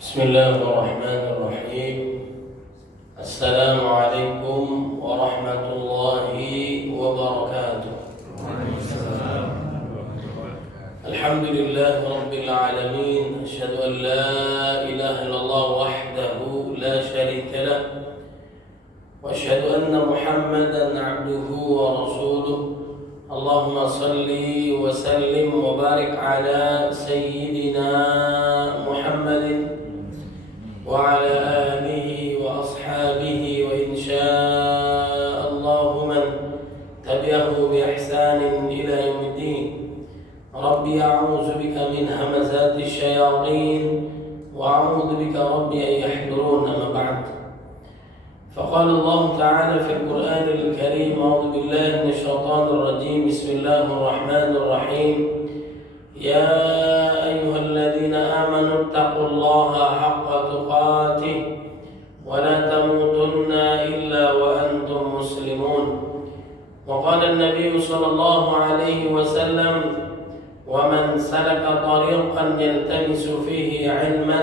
بسم الله الرحمن الرحيم. السلام عليكم ورحمة الله وبركاته. الحمد لله رب العالمين. أشهد أن لا إله إلا الله وحده لا شريك له، وأشهد أن محمدا عبده ورسوله. اللهم صل وسلم وبارك على سيدنا محمد وعلى آله وأصحابه، وإن شاء الله من تبعه بإحسان إلى يوم الدين. ربي أعوذ بك من همزات الشياطين، وأعوذ بك ربي أن يحضرون. أما بعد، فقال الله تعالى في القرآن الكريم: أعوذ بالله من الشيطان الرجيم. بسم الله الرحمن الرحيم. يا أيها الذين آمنوا اتقوا الله حق تقاته ولا تموتن إلا وأنتم مسلمون. وقال النبي صلى الله عليه وسلم: ومن سلك طريقا يلتمس فيه علما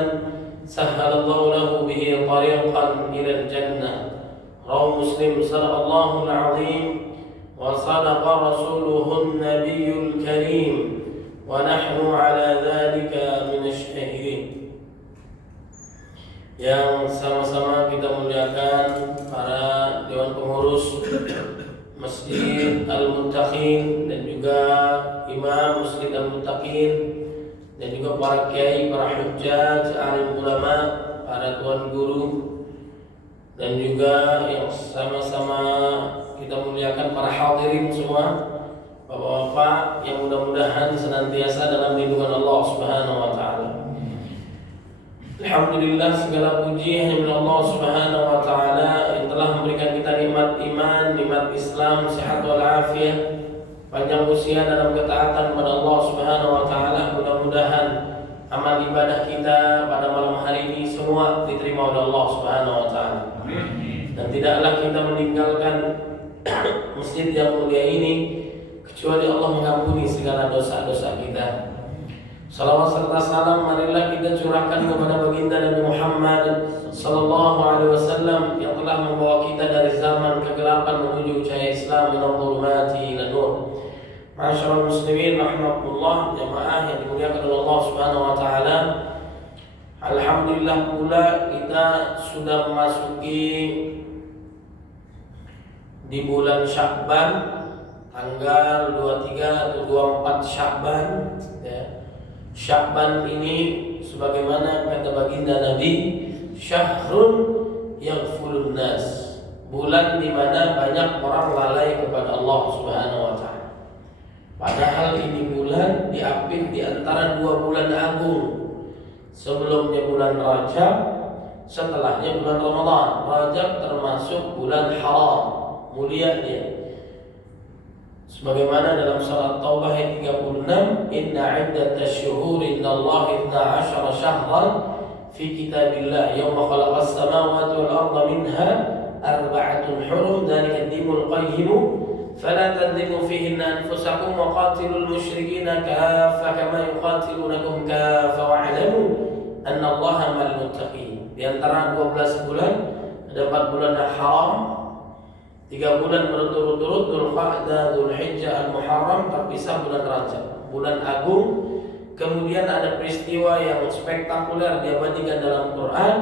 سهل الله له به طريقا إلى الجنة. رواه مسلم. صدق الله العظيم وصدق رسوله النبي الكريم، ونحن على ذلك من الشاهدين. Yang sama-sama kita muliakan para dewan pengurus Masjid Al-Muttaqin dan juga Imam Masjid Al-Muttaqin, dan juga para kiai, para hujjaj, alim ulama, para tuan guru, dan juga yang sama-sama kita muliakan para hadirin semua, bapak-bapak yang mudah-mudahan senantiasa dalam lindungan Allah Subhanahu wa taala. Alhamdulillah, segala puji hanya milik Allah Subhanahu wa taala yang telah memberikan kita nikmat iman, nikmat Islam, sehat wal afiat, panjang usia dalam ketaatan kepada Allah Subhanahu wa taala. Mudah-mudahan amal ibadah kita pada malam hari ini semua diterima oleh Allah Subhanahu wa taala. Dan tidaklah kita meninggalkan masjid yang mulia ini kecuali Allah mengampuni segala dosa-dosa kita. Salawat serta salam marilah kita curahkan kepada baginda Nabi Muhammad sallallahu alaihi wasallam yang telah membawa kita dari zaman kegelapan menuju cahaya Islam, minadh dhulumati ila nur. Ma'asyiral muslimin rahimakumullah, jamaah yang dimuliakan oleh Allah Subhanahu wa taala. Alhamdulillah pula kita sudah memasuki di bulan Sya'ban, tanggal 23 atau 24 Sya'ban ya. Sya'ban ini sebagaimana kata baginda Nabi, syahrun yaghfulun nas, bulan di mana banyak orang lalai kepada Allah Subhanahu wa taala. Padahal ini bulan diapit di antara dua bulan agung. Sebelumnya bulan Rajab, setelahnya bulan Ramadan. Rajab termasuk bulan haram, mulia dia. Sebagaimana dalam surat Taubah ayat 36, inna iddatash syuhuri indallahi 12 syahran fi kitabillah yawma khalaqas samawati wal arda minha arba'atun hurum dzalika ad-dinul qayyim fala tadlimu fihinna anfusakum wa qatilul musyrikina kaffa kama yuqatilunakum kaffa wa'lamu anna Allaha ma'al muttaqin. Di antara 12 bulan ada 4 bulan haram, 3 bulan berturut-turut, Dzulqa'dah, Dzulhijjah, Al-Muharram, terpisah bulan Rajab, bulan agung. Kemudian ada peristiwa yang spektakuler diabadikan dalam Quran,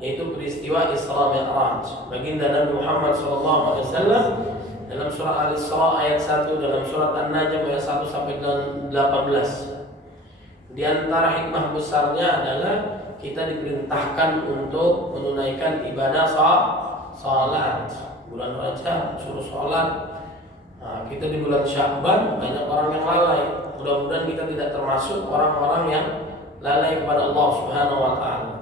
yaitu peristiwa Isra Mi'raj. Baginda Nabi Muhammad SAW dalam surah Al-Isra ayat 1, dalam surat An-Najm ayat 1 sampai 18. Di antara hikmah besarnya adalah kita diperintahkan untuk menunaikan ibadah salat. Bulan Rajab suruh sholat. Nah, kita di bulan Sya'ban banyak orang yang lalai. Mudah-mudahan kita tidak termasuk orang-orang yang lalai kepada Allah Subhanahu wa taala.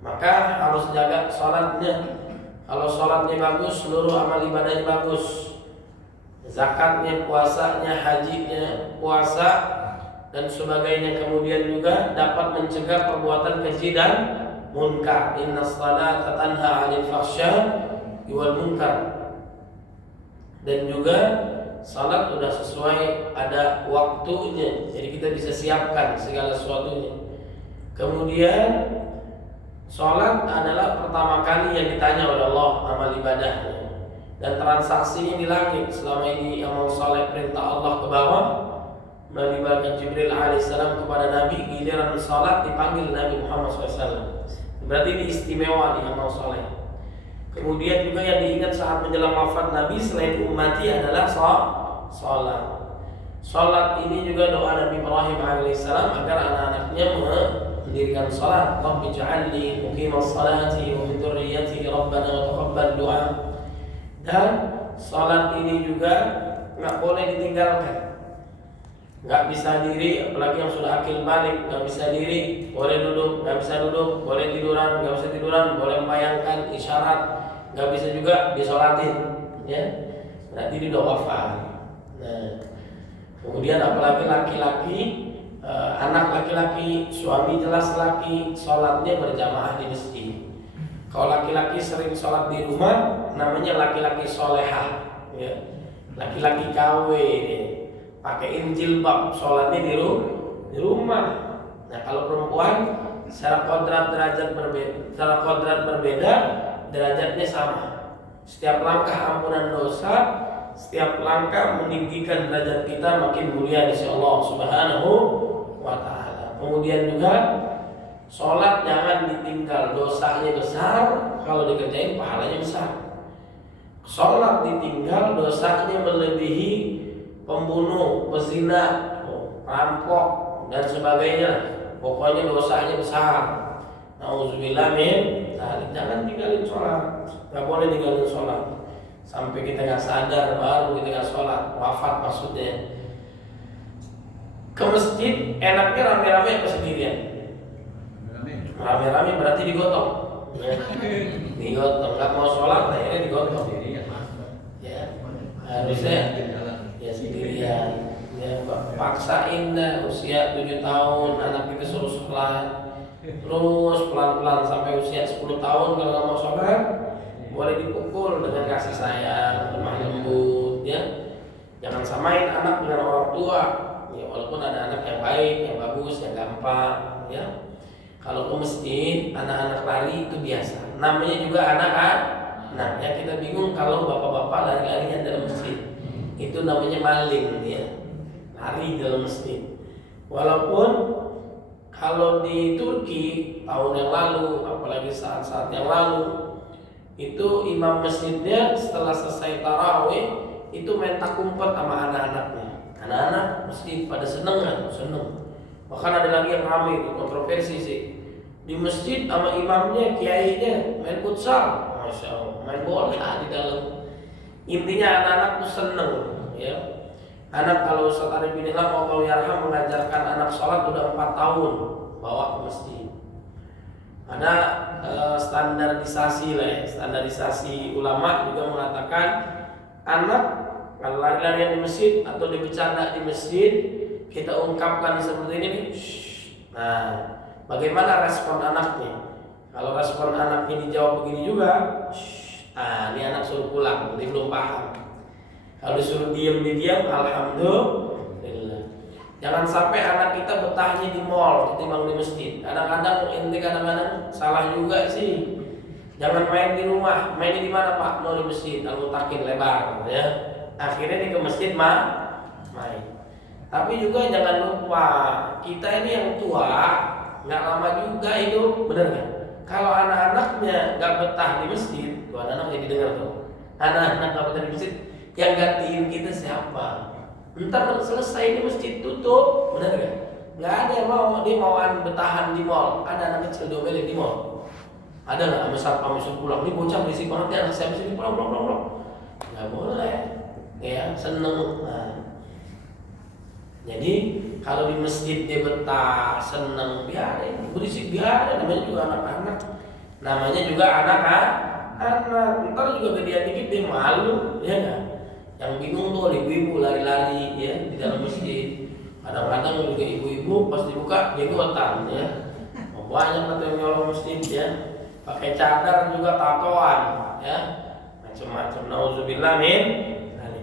Maka harus jaga sholatnya. Kalau sholatnya bagus, seluruh amal ibadahnya bagus. Zakatnya, puasanya, hajinya, puasa dan sebagainya. Kemudian juga dapat mencegah perbuatan keji dan munkar. Innas salata tanha 'anil fahsya wal munkar. Dan juga salat sudah sesuai, ada waktunya, jadi kita bisa siapkan segala sesuatunya. Kemudian Sholat adalah pertama kali yang ditanya oleh Allah amal ibadahnya, dan transaksinya di langit. Selama ini amal soleh perintah Allah ke bawah, melibatkan Jibril alaihissalam kepada Nabi, giliran sholat dipanggil Nabi Muhammad SAW. Berarti ini istimewa di amal soleh. Kemudian juga yang diingat saat menjelang wafat Nabi selain ummati adalah sholat. Sholat ini juga doa Nabi Ibrahim alaihissalam agar anak-anaknya mendirikan sholat. Rabbi ja'alni muqimas salati wa min dzurriyyati rabbana wa taqabbal du'a. Dan sholat ini juga nggak boleh ditinggalkan. Nggak bisa diri, apalagi yang sudah akil balik, nggak bisa diri, boleh duduk, nggak bisa duduk, boleh tiduran, nggak bisa tiduran, boleh membayangkan isyarat, nggak bisa juga disolatin, ya. Berarti di doa wafat. Nah, kemudian apalagi laki-laki, anak laki-laki, suami jelas laki, sholatnya berjamaah di masjid. Kalau laki-laki sering sholat di rumah, namanya laki-laki solehah, ya. Laki-laki KW, pakai jilbab, sholatnya di rumah. Nah, kalau perempuan secara kodrat berbeda, derajatnya sama. Setiap langkah ampunan dosa, setiap langkah meninggikan derajat kita makin mulia di sisi Allah Subhanahu wa taala. Kemudian juga sholat jangan ditinggal, dosanya besar, kalau dikerjain pahalanya besar. Sholat ditinggal dosanya melebihi pembunuh, pezina, perampok dan sebagainya. Pokoknya dosanya besar. Nauzubillah min dzalik. Jangan tinggalin sholat. Gak boleh tinggalin sholat sampai kita nggak sadar baru kita nggak sholat, wafat maksudnya. Ke masjid enaknya rame-rame apa sendirian? Rame-rame berarti digotong. Digotong. Nggak mau sholat akhirnya digotong. Ya, harusnya ya sendirian. Ya, paksain dah usia 7 tahun anak kita suruh sholat, terus pelan-pelan sampai usia 10 tahun kalau nggak mau sholat boleh dipukul dengan kasih sayang, lemah lembut, ya. Jangan samain anak dengan orang tua, ya, walaupun ada anak yang baik, yang bagus, yang gampang, ya. Kalau ke masjid anak-anak lari itu biasa, namanya juga anak-anak. Nah, yang kita bingung kalau bapak-bapak lari-larian dalam masjid, itu namanya maling, ya, lari dalam masjid. Walaupun kalau di Turki tahun yang lalu, apalagi saat-saat yang lalu, itu imam masjidnya setelah selesai tarawih itu main tak kumpet sama anak-anaknya. Anak-anak masjid pada seneng kan? Seneng. Bahkan ada lagi yang ramai, itu kontroversi sih. Di masjid sama imamnya, kiainya main futsal, masya Allah, main bola di dalam. Intinya anak-anak tuh seneng, ya. Anak kalau Ustaz Arif bin Ilham Allah yarham mengajarkan anak sholat udah 4 tahun bawa ke masjid. Ada standarisasi lah ya, standarisasi ulama juga mengatakan anak kalau lari-larian di masjid atau bercanda di masjid kita ungkapkan seperti ini nih. Nah, bagaimana respon anaknya? Kalau respon anaknya dijawab begini juga, ini anak suruh pulang, dia belum paham. Kalau disuruh diam, alhamdulillah. Jangan sampai anak kita betahnya di mall ketimbang di masjid. Kadang-kadang salah juga sih. Jangan main di rumah, mainnya di mana Pak? Mau di masjid, Al-Mutakin lebar, ya. Akhirnya dia ke masjid main. Tapi juga jangan lupa kita ini yang tua, nggak lama juga hidup, bener nggak? Kalau anak-anaknya nggak betah di masjid, tuh anak-anak jadi dengar tuh. Anak-anak nggak betah di masjid, yang gantiin kita siapa? Ntar selesai di masjid tutup, benar gak? Nggak ada yang mau, dia mauan bertahan di mall. Ada anak kecil diomelin di mall. Ada nggak misal pamit pulang? Ini bocah berisik banget ya, anak saya mesti pulang. Nggak boleh, ya seneng. Nah, jadi kalau di masjid dia betah, seneng, biarin, berisik biarin. Namanya juga anak-anak. Namanya juga anak-anak. Ntar juga gedean dikit dia malu, ya nggak? Yang bingung tuh ibu-ibu lari-lari ya di dalam masjid. Kadang-kadang juga ibu-ibu pas dibuka jenggotan ya. Banyak kata yang nyolong masjid ya. Pakai cadar juga tatoan ya. Macam-macam. Nauzubillah min.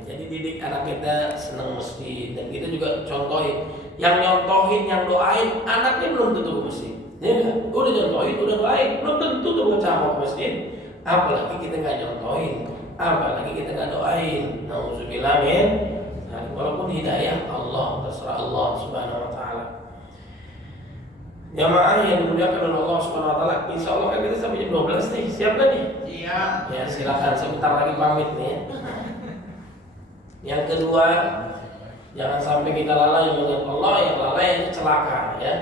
Jadi didik anak kita senang masjid dan kita juga contohin. Yang nyontohin, yang doain, anaknya belum tentu ke masjid. Ya enggak? Udah nyontohin, udah doain, belum tentu mau ke masjid, apalagi kita nggak nyontohin, apalagi kita nggak doain. Nauzubillah min. Nah, walaupun hidayah Allah, terserah Allah Subhanahu wa taala. Jamaah yang dimuliakan oleh Allah Subhanahu wa taala, insyaallah kan kita sampai jam 12 nih. Siap kan nih? Iya. Ya, silakan sebentar lagi pamit nih. Yang kedua, jangan sampai kita lalai mengingat Allah, yang lalai itu celaka ya.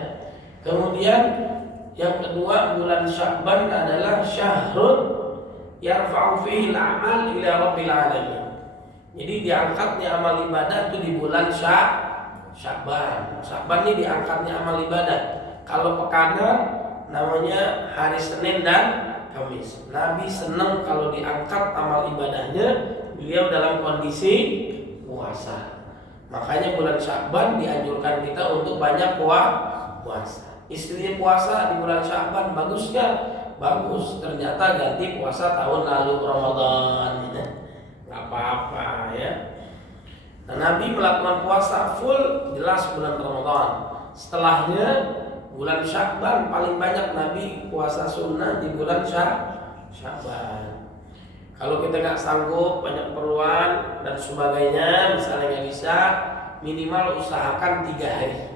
Kemudian yang kedua, bulan Sya'ban adalah syahrun yarfa'u fihi al-a'mal ila rabbil alamin. Jadi diangkatnya amal ibadah itu di bulan Sya'ban. Sya'ban ini diangkatnya amal ibadah. Kalau pekanan namanya hari Senin dan Kamis. Nabi senang kalau diangkat amal ibadahnya, beliau dalam kondisi puasa. Makanya bulan Sya'ban dianjurkan kita untuk banyak puasa. Istrinya puasa di bulan Sya'ban, bagus gak? Bagus. Ternyata ganti puasa tahun lalu Ramadan. Gak apa-apa ya. Nah, Nabi melakukan puasa full jelas bulan Ramadan. Setelahnya bulan Sya'ban paling banyak Nabi puasa sunnah di bulan Sya'ban. Kalau kita nggak sanggup, banyak keperluan dan sebagainya, misalnya nggak bisa, minimal usahakan 3 hari.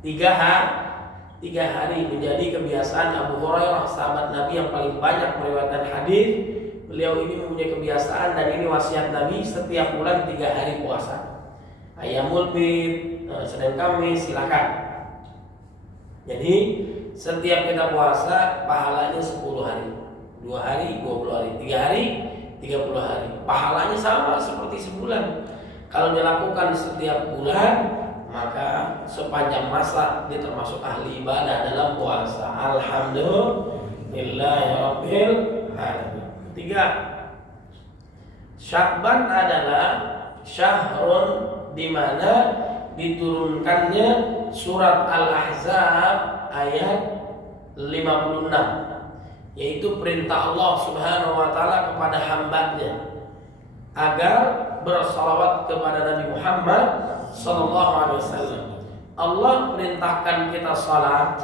3 hari menjadi kebiasaan Abu Hurairah, sahabat Nabi yang paling banyak meriwayatkan hadis. Beliau ini mempunyai kebiasaan dan ini wasiat Nabi, setiap bulan 3 hari puasa. Ayyamul bid, Senin Kamis, silakan. Jadi setiap kita puasa pahalanya 10 hari, 2 hari 20 hari, 3 hari 30 hari. Pahalanya sama seperti sebulan. Kalau dilakukan setiap bulan, maka sepanjang masa dia termasuk ahli ibadah dalam puasa. Alhamdulillahirabbil alamin. 3. Sya'ban adalah syahrun di mana diturunkannya surat Al-Ahzab ayat 56, yaitu perintah Allah Subhanahu wa taala kepada hambanya agar bersalawat kepada Nabi Muhammad sallallahu alaihi wasallam. Allah perintahkan kita salat,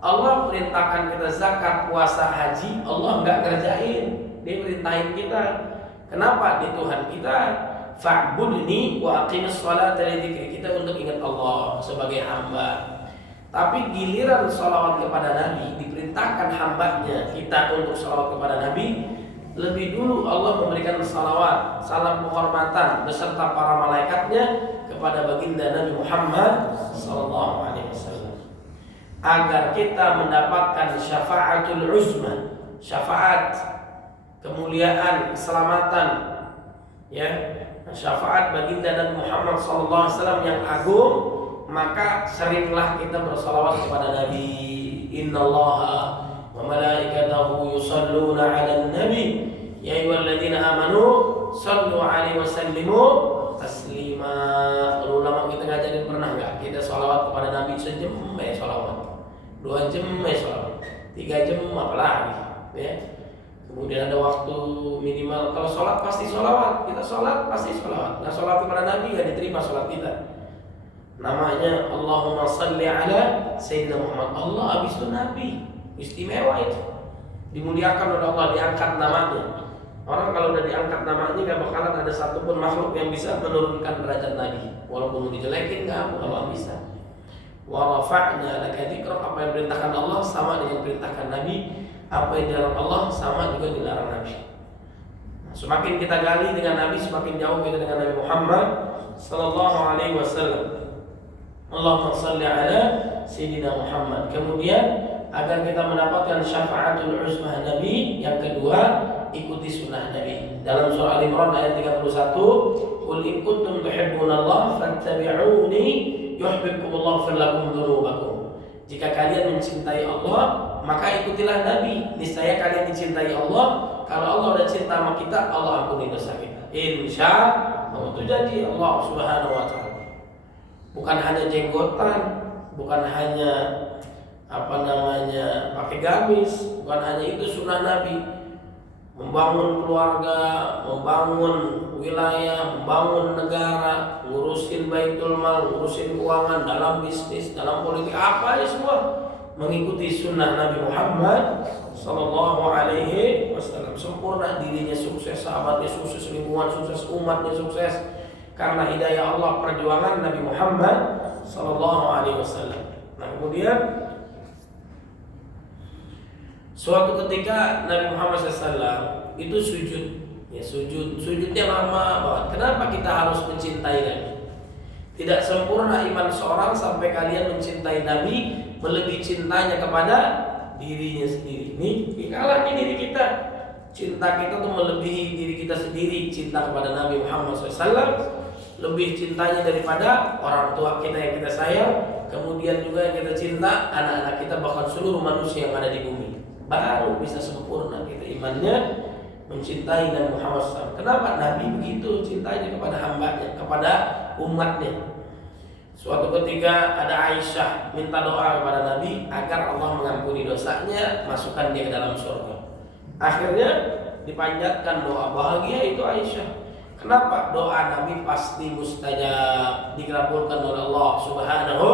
Allah perintahkan kita zakat, puasa, haji, Allah enggak kerjain, dia perintahin kita. Kenapa? Di Tuhan kita, fa'budni wa aqimis sholata li dzikri, kita untuk ingat Allah sebagai hamba. Tapi giliran sholawat kepada Nabi, diperintahkan hambanya kita untuk sholawat kepada Nabi. Lebih dulu Allah memberikan sholawat, salam penghormatan beserta para malaikatnya kepada baginda Nabi Muhammad sallallahu alaihi wasallam, agar kita mendapatkan syafaatul uzma, syafaat, kemuliaan, keselamatan, ya, syafaat baginda Nabi Muhammad SAW yang agung. Maka seringlah kita bersalawat kepada Nabi. Innallaha wa malaikatahu yusalluna 'alan nabi ya ayyuhalladzina amanu sallu 'alaihi wa sallimu taslima. Ulama kita ngajarin pernah enggak kita salawat kepada Nabi sejam salawat, 2 jam salawat, 3 jam apalagi ya. Kemudian ada waktu minimal. Kalau sholat pasti sholawat, kita sholat pasti sholawat. Nah, sholat kepada Nabi gak diterima sholat kita. Namanya Allahumma salli ala Sayyidina Muhammad. Allah habis itu Nabi, istimewa itu, dimuliakan oleh Allah, diangkat namanya. Orang kalau udah diangkat namanya gak bakalan ada satupun makhluk yang bisa menurunkan derajat Nabi. Walaupun dijelekin gak bisa. Wa rafa'na laka dzikrak, apa yang diperintahkan Allah sama dengan perintahkan Nabi. Apa yang dilarang Allah sama juga dilarang Nabi. Nah, semakin kita gali dengan Nabi, semakin jauh kita dengan Nabi Muhammad sallallahu alaihi wasallam. Allahumma shalli ala Sayyidina Muhammad. Kemudian agar kita mendapatkan syafaatul uzmah Nabi, yang kedua ikuti sunnah Nabi. Dalam surah Al-Imran ayat 31, qul in kuntum tuhibbunallaha fattabi'uni yuhibbukumullahu wa lakum dzunubakum. Jika kalian mencintai Allah, maka ikutilah Nabi. Niscaya kalian dicintai Allah. Kalau Allah udah cinta sama kita, Allah ampuni dosa kita. Insya Allah. Itu jadi Allah Subhanahu wa taala. Bukan hanya jenggotan, bukan hanya pakai gamis, bukan hanya itu sunnah Nabi. Membangun keluarga, membangun wilayah, membangun negara, ngurusin baitul mal, ngurusin keuangan, dalam bisnis, dalam politik, apa ya semua mengikuti sunnah Nabi Muhammad sallallahu alaihi sempurna, dirinya sukses, sahabatnya sukses, lingkungan sukses, umatnya sukses karena hidayah Allah, perjuangan Nabi Muhammad sallallahu alaihi wasallam. Nah, kemudian suatu ketika Nabi Muhammad SAW itu sujud, ya sujudnya lama banget. Kenapa kita harus mencintai Nabi? Tidak sempurna iman seorang sampai kalian mencintai Nabi melebihi cintanya kepada dirinya sendiri. Ini kalahnya diri kita. Cinta kita tuh melebihi diri kita sendiri. Cinta kepada Nabi Muhammad SAW lebih cintanya daripada orang tua kita yang kita sayang. Kemudian juga yang kita cinta anak-anak kita, bahkan seluruh manusia yang ada di bumi. Baru bisa sempurna kita imannya mencintai Nabi Muhammad SAW. Kenapa Nabi begitu cintanya kepada hambanya, kepada umatnya? Suatu ketika ada Aisyah minta doa kepada Nabi agar Allah mengampuni dosanya, masukkan dia ke dalam surga. Akhirnya dipanjatkan doa bahagia itu Aisyah. Kenapa? Doa Nabi pasti mustajab, dikabulkan oleh Allah Subhanahu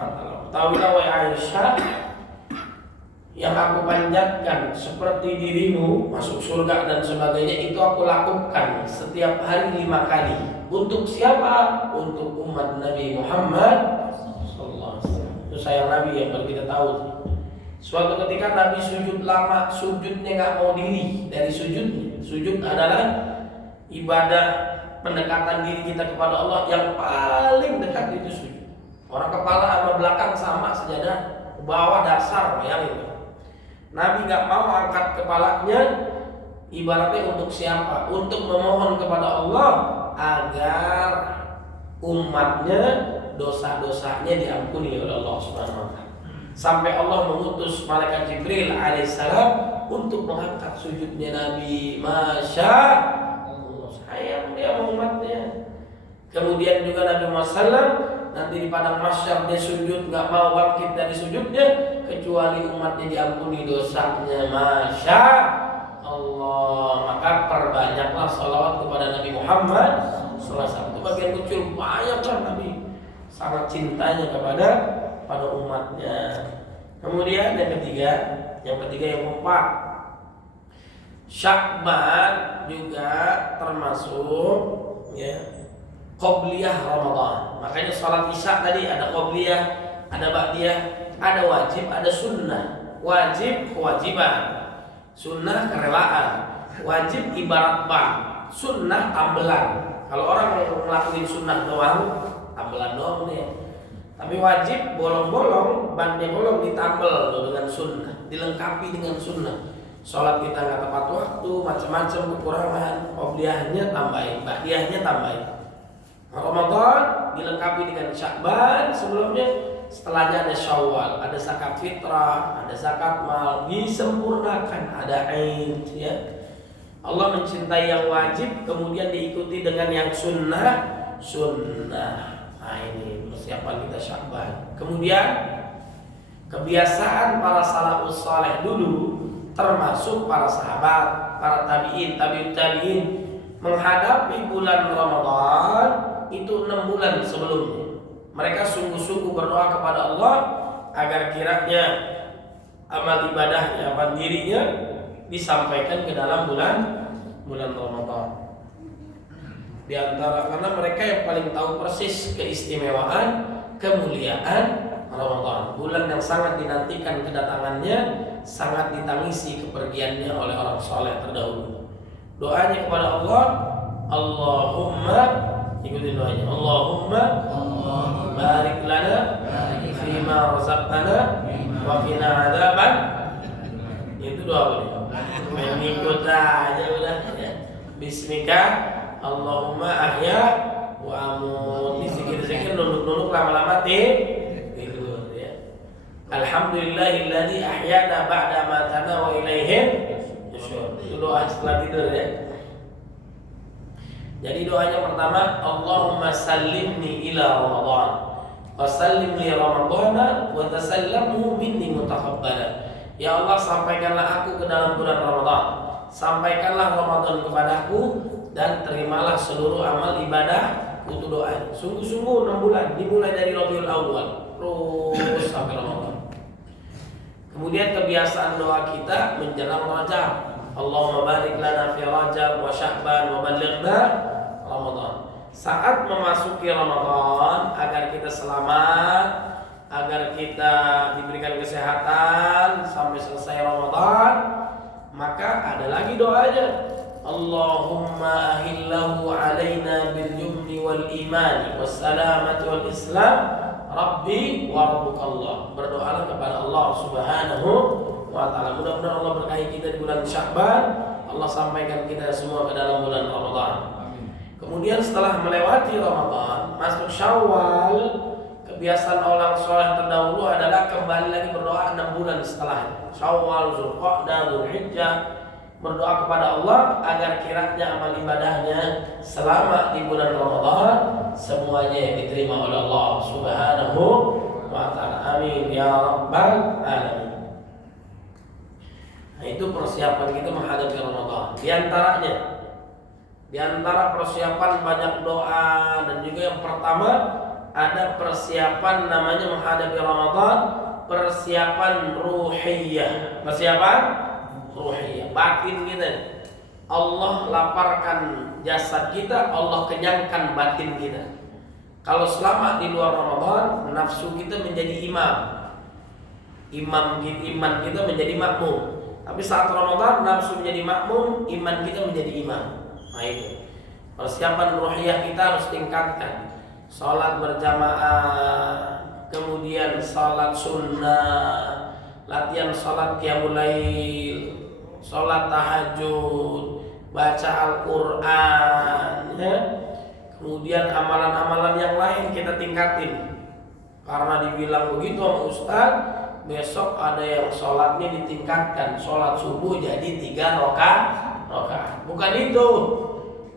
wa taala. Tahulah wahai Aisyah, yang aku panjatkan seperti dirimu masuk surga dan sebagainya itu aku lakukan setiap hari 5 kali. Untuk siapa? Untuk umat Nabi Muhammad sallallahu alaihi wasallam. Itu sayang Nabi yang baru kita tahu. Suatu ketika Nabi sujud lama, sujudnya nggak mau diri dari sujudnya. Sujud adalah ibadah pendekatan diri kita kepada Allah yang paling dekat, itu sujud. Orang kepala sama belakang sama sejadah, bawah dasar, bayangin. Nabi gak mau angkat kepalanya, ibaratnya untuk siapa? Untuk memohon kepada Allah agar umatnya dosa-dosanya diampuni oleh Allah Subhanahu wa taala. Sampai Allah mengutus malaikat Jibril alaihissalam untuk mengangkat sujudnya Nabi. Masya Allah, sayang dia sama umatnya. Kemudian juga Nabi Muhammad SAW nanti di padang mahsyar dia sujud, nggak mau bangkit dari sujudnya kecuali umatnya diampuni dosanya. Masya Allah. Maka perbanyaklah salawat kepada Nabi Muhammad SAW. Itu bagian kecil, banyaklah Nabi sangat cintanya kepada umatnya. Kemudian yang ketiga yang keempat, Sya'ban juga termasuk ya qobliyah Ramadan. Makanya sholat isya tadi ada qobliyah, ada ba'diyah, ada wajib, ada sunnah. Wajib kewajiban, sunnah kerelaan. Wajib ibarat bank, sunnah tambelan. Kalau orang ngelakuin sunnah doang, tambelan doang nih. Tapi wajib bolong-bolong, bannya bolong ditambel dengan sunnah, dilengkapi dengan sunnah. Sholat kita nggak tepat waktu, macam-macam kekurangan, qobliyahnya tambahin, ba'diyahnya tambahin. Ramadan dilengkapi dengan Sya'ban sebelumnya, setelahnya ada Syawal, ada zakat fitrah, ada zakat mal, disempurnakan, ada Aid ya. Allah mencintai yang wajib kemudian diikuti dengan yang sunnah. Nah, ini persiapan kita Sya'ban. Kemudian kebiasaan para salafus saleh dulu termasuk para sahabat, para tabi'in, tabi'in menghadapi bulan Ramadan itu 6 bulan sebelumnya. Mereka sungguh-sungguh berdoa kepada Allah agar kiranya amal ibadahnya, amal dirinya disampaikan ke dalam bulan Ramadan. Di antara karena mereka yang paling tahu persis keistimewaan, kemuliaan Ramadan, bulan yang sangat dinantikan kedatangannya, sangat ditangisi kepergiannya oleh orang soleh terdahulu. Doanya kepada Allah, Allahumma, ikutin doanya, Allahumma barik lana fima razaqtana wa qina adzaban. Itu doa boleh. Main ikut aja udah ya. Bismika Allahumma ahya wa amut. Zikir-zikir nunduk-nunduk lama-lama tidur ya. Alhamdulillahilladzi ahyana ba'da ma tana wa ilaihi nusyur. Itu doa setelah tidur ya. Jadi doanya pertama, Allahumma sallimni ila Ramadan wa sallim li Ramadana wa tasallamhu minni mutaqabbala. Ya Allah, sampaikanlah aku ke dalam bulan Ramadan, sampaikanlah Ramadan kepadaku, dan terimalah seluruh amal ibadah. Itu doa sungguh-sungguh 6 bulan, dimulai dari Rabiul Awal terus sampai Ramadan. Kemudian kebiasaan doa kita menjelang Rajab. Allahumma barik lana fi Rajab wa Sya'ban wa ballighna Ramadan. Saat memasuki Ramadan, agar kita selamat, agar kita diberikan kesehatan sampai selesai Ramadan, maka ada lagi doanya. Allahumma ahillahu alaina bil yumni wal imani was salamati wal islam Rabbi wa rabbukallah. Berdoalah kepada Allah Subhanahu wa ta'ala. Mudah-mudahan Allah berkahi kita di bulan Sya'ban. Allah sampaikan kita semua ke dalam bulan Ramadan. Kemudian setelah melewati Ramadan, masuk Syawal, kebiasaan orang soleh terdahulu adalah kembali lagi berdoa 6 bulan setelah Syawal, Zulqa'dah, Dzulhijjah, berdoa kepada Allah agar kiranya amal ibadahnya selama di bulan Ramadan semuanya yang diterima oleh Allah Subhanahu wa ta'ala. Amin ya rabbal alamin. Nah, itu persiapan kita menghadapi Ramadan. Di antara persiapan banyak doa, dan juga yang pertama ada persiapan namanya menghadapi Ramadan, persiapan ruhiyah. Persiapan ruhiyah, batin kita. Allah laparkan jasad kita, Allah kenyangkan batin kita. Kalau selama di luar Ramadan, nafsu kita menjadi iman kita menjadi makmum. Tapi saat Ramadan, nafsu menjadi makmum, iman kita menjadi imam. Nah itu persiapan ruhiyah kita harus tingkatkan. Salat berjamaah, kemudian salat sunnah, latihan salat qiyamul lail, salat tahajud, baca Al-Quran, ya. Kemudian amalan-amalan yang lain kita tingkatin. Karena dibilang begitu sama Ustaz, besok ada yang sholatnya ditingkatkan, sholat subuh jadi 3 rakaat. Bukan itu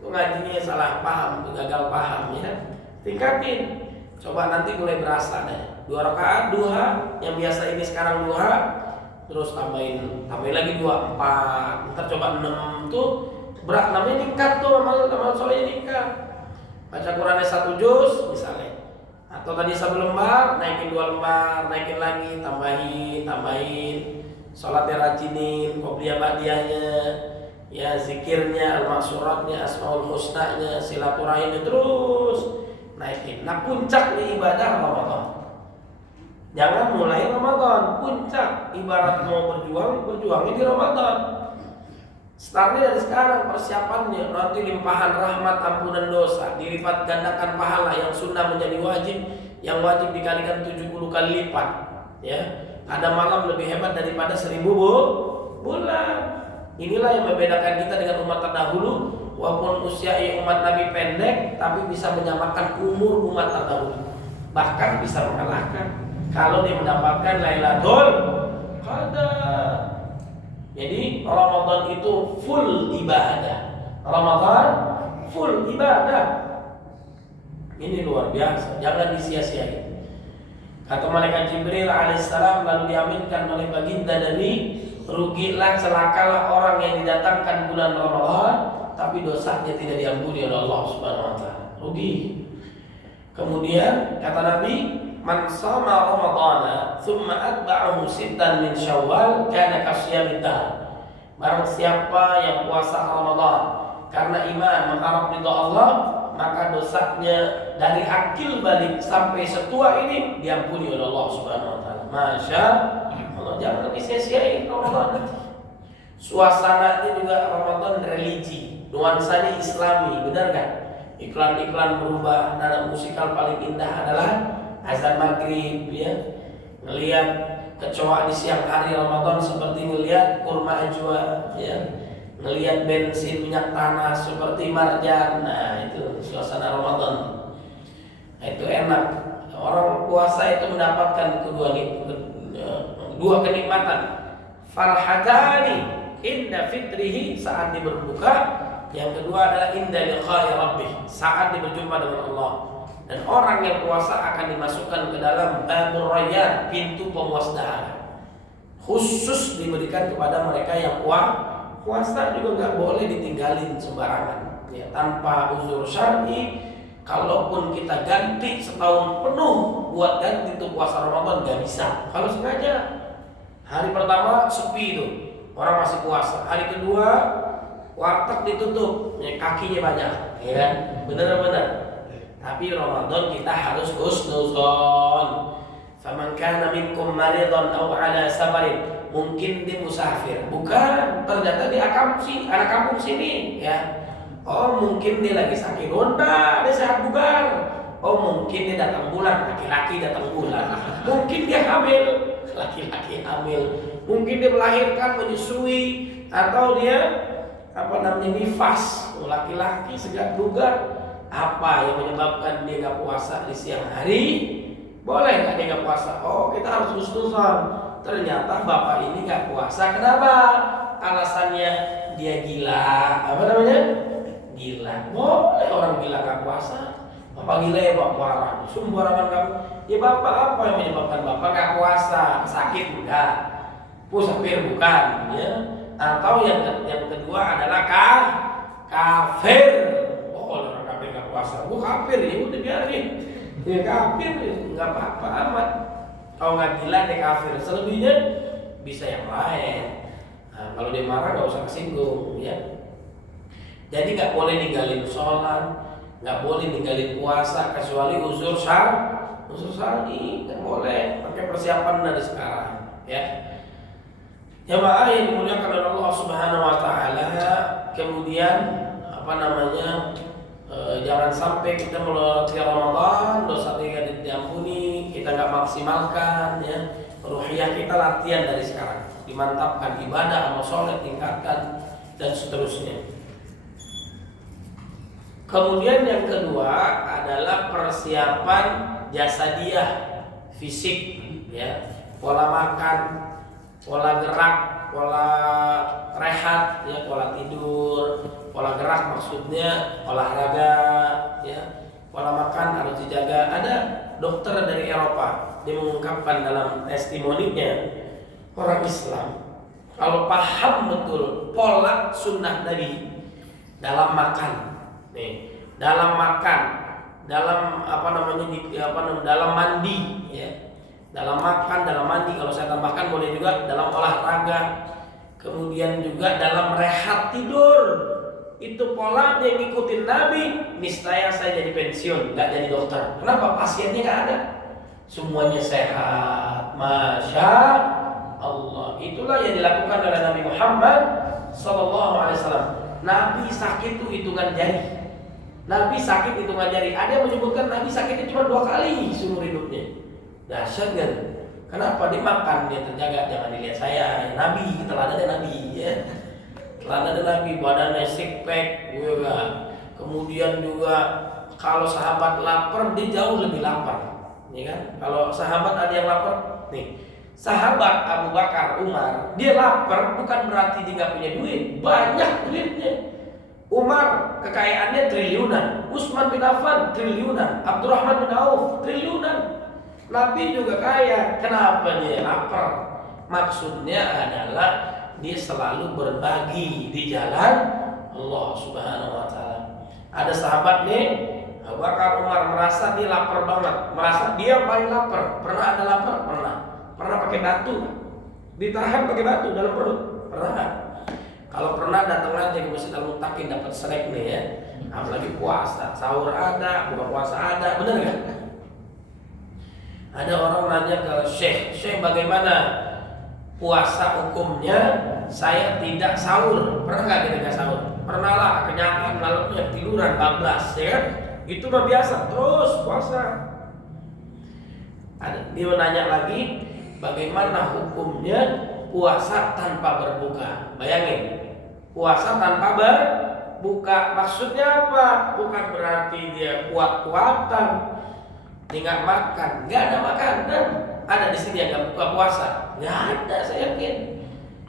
ngajinya salah paham, gagal paham, ya. Tingkatin. Coba nanti mulai berasa deh. 2 rakaat duha, yang biasa ini sekarang duha, terus tambahin lagi 2, 4, ntar coba 6 tuh berat, namanya ningkat tuh, amal solehnya ningkat. Baca Qurannya 1 juz misalnya, atau tadi 1 lembar naikin 2 lembar, naikin lagi, tambahin. Sholatnya rajinin, qobliyah ba'diyahnya, ya, zikirnya, al-maksuratnya, asmaul husnanya, silaturahimnya terus naikin. Nah, puncak di ibadah Ramadan. Jangan mulai Ramadan, puncak ibarat mau berjuangnya di Ramadan. Startnya dari sekarang, persiapannya. Nanti limpahan rahmat, ampunan dosa, dilipat gandakan pahala. Yang sunnah menjadi wajib, yang wajib dikalikan 70 kali lipat, ya. Ada malam lebih hebat daripada 1000 bulan. Inilah yang membedakan kita dengan umat terdahulu. Walaupun usia umat Nabi pendek, tapi bisa menyamakan umur umat terdahulu. Bahkan bisa mengalahkan kalau dia mendapatkan Lailatul Qadar. Jadi Ramadan itu full ibadah. Ini luar biasa, jangan disia-siain. Kata malaikat Jibril alaihissalam, lalu diaminkan oleh baginda Nabi, rugilah, celakalah orang yang didatangkan bulan Ramadan tapi dosanya tidak diampuni oleh Allah Subhanahu wa taala. Rugi. Kemudian kata Nabi, man shama ramadhana thumma atba'ahu sittan min syawal kana kasyamid dahr. Barang siapa yang puasa Ramadan karena iman mengharap ridha Allah, maka dosanya dari akil balik sampai setua ini diampuni oleh Allah Subhanahu wa taala. Masya Allah, jangan disia-siain Ramadan. Suasananya juga Ramadan religi, nuansanya Islami, benar kan? Iklan-iklan berubah, nada musikal paling indah adalah azan maghrib, ya. Ngelihat kecoa di siang hari Ramadan seperti melihat kurma ajwa, ya. Ngelihat bensin minyak tanah seperti marjan. Nah, itu suasana Ramadan. Nah, itu enak. Orang puasa itu mendapatkan dua kenikmatan. Farhatani inda fitrihi, saat dia berbuka. Yang kedua adalah inda liqa'i rabbih, saat dia berjumpa dengan Allah. Dan orang yang puasa akan dimasukkan ke dalam babur rayyan, pintu pemuas dahaga. Khusus diberikan kepada mereka yang puasa juga nggak boleh ditinggalin sembarangan, ya, tanpa uzur syar'i. Kalaupun kita ganti setahun penuh buat ganti untuk puasa Ramadan nggak bisa. Kalau sengaja hari pertama sepi itu, orang masih puasa. Hari kedua warteg ditutup, ya, kakinya banyak, ya kan? Benar-benar. Tapi Ramadan kita harus husnuzon. Faman kana minkum maridan aw ala safarin, mungkin dia musafir, bukan, ternyata dia anak kampung sini, ya. Oh mungkin dia lagi sakit, dia sehat bugar. Oh mungkin dia datang bulan, laki-laki datang bulan. Mungkin dia hamil, laki-laki hamil. Mungkin dia melahirkan, menyusui, atau dia nifas, laki-laki segat bugar. Apa yang menyebabkan dia nggak puasa di siang hari? Boleh nggak dia nggak puasa? Oh kita harus husnuzon. Ternyata bapak ini nggak puasa. Kenapa? Alasannya dia gila. Apa namanya? Gila. Boleh orang gila nggak puasa. Bapak gila ya bapak marah. Sembarangan kamu. Ya bapak apa yang menyebabkan bapak nggak puasa? Sakit enggak? Musafir bukan? Ya. Atau yang kedua adalah kafir. Oh orang kafir nggak puasa. Gua kafir ya udah biarin. Ya kafir nggak apa-apa amat. Kalau nggak gila deh kafir. Selebihnya bisa yang lain. Nah, kalau dia marah nggak usah kesinggung, ya. Jadi nggak boleh ninggalin sholat, nggak boleh ninggalin puasa kecuali uzur syar'i, nggak boleh. Pakai persiapan dari sekarang, ya. Jamaah yang dimuliakan oleh Allah Subhanahu Wa Taala. Kemudian jangan sampai kita melewati Ramadan dosa tidak diampuni, kita nggak maksimalkan, ya. Ruhiyah kita latihan dari sekarang, dimantapkan ibadah, amal soleh tingkatkan dan seterusnya. Kemudian yang kedua adalah persiapan jasadiah, fisik, ya. Pola makan, pola gerak, pola rehat, ya, pola tidur, pola gerak maksudnya olahraga, ya. Pola makan harus dijaga. Ada dokter dari Eropa, dia mengungkapkan dalam testimoninya, orang Islam kalau paham betul pola sunnah Nabi dalam makan, nih, dalam makan, dalam dalam mandi, ya. Dalam makan, dalam mandi, kalau saya tambahkan boleh juga dalam olahraga, kemudian juga dalam rehat tidur. Itu pola yang ngikutin Nabi, niscaya saya jadi pensiun, nggak jadi dokter. Kenapa? Pasiennya nggak ada, semuanya sehat, masya Allah. Itulah yang dilakukan oleh Nabi Muhammad SAW. Nabi sakit itu hitungan jari. Nabi sakit hitungan jari. Ada yang menyebutkan Nabi sakitnya cuma 2 kali seumur hidupnya. Dahsyat kan? Kenapa? Dia makan, dia terjaga. Jangan dilihat saya, Nabi, teladannya Nabi, ya. Teladannya Nabi, badannya six pack, juga. Kemudian juga kalau sahabat lapar, dia jauh lebih lapar, ya kan? Kalau sahabat ada yang lapar, nih, sahabat Abu Bakar, Umar, dia lapar bukan berarti dia nggak punya duit, banyak duitnya. Umar kekayaannya triliunan, Utsman bin Affan triliunan, Abdurrahman bin Auf triliunan. Nabi juga kaya, kenapa dia lapar? Maksudnya adalah dia selalu berbagi di jalan Allah Subhanahu Wa Taala. Ada sahabat nih, Abu Bakar, Umar, merasa dia lapar banget, merasa dia paling lapar. Pernah ada lapar? Pernah pakai batu, ditahan pakai batu dalam perut? Pernah. Kalau pernah, datang aja ke Masjid Al-Muttaqin, dapat snack nih, ya. Apalagi puasa, sahur ada, buka puasa ada, benar nggak? Ada orang nanya ke Syekh bagaimana puasa hukumnya? Saya tidak sahur. Pernah nggak kita nggak sahur? Pernah lah, kenyataan malamnya tiduran bablas, ya kan? Itu mah biasa, terus puasa. Dia menanya lagi, bagaimana hukumnya puasa tanpa berbuka? Bayangin, puasa tanpa berbuka, maksudnya apa? Bukan berarti dia kuat-kuatan, dia nggak makan, nggak ada makanan. Ada di sini yang nggak buka puasa? Nggak ada, saya yakin.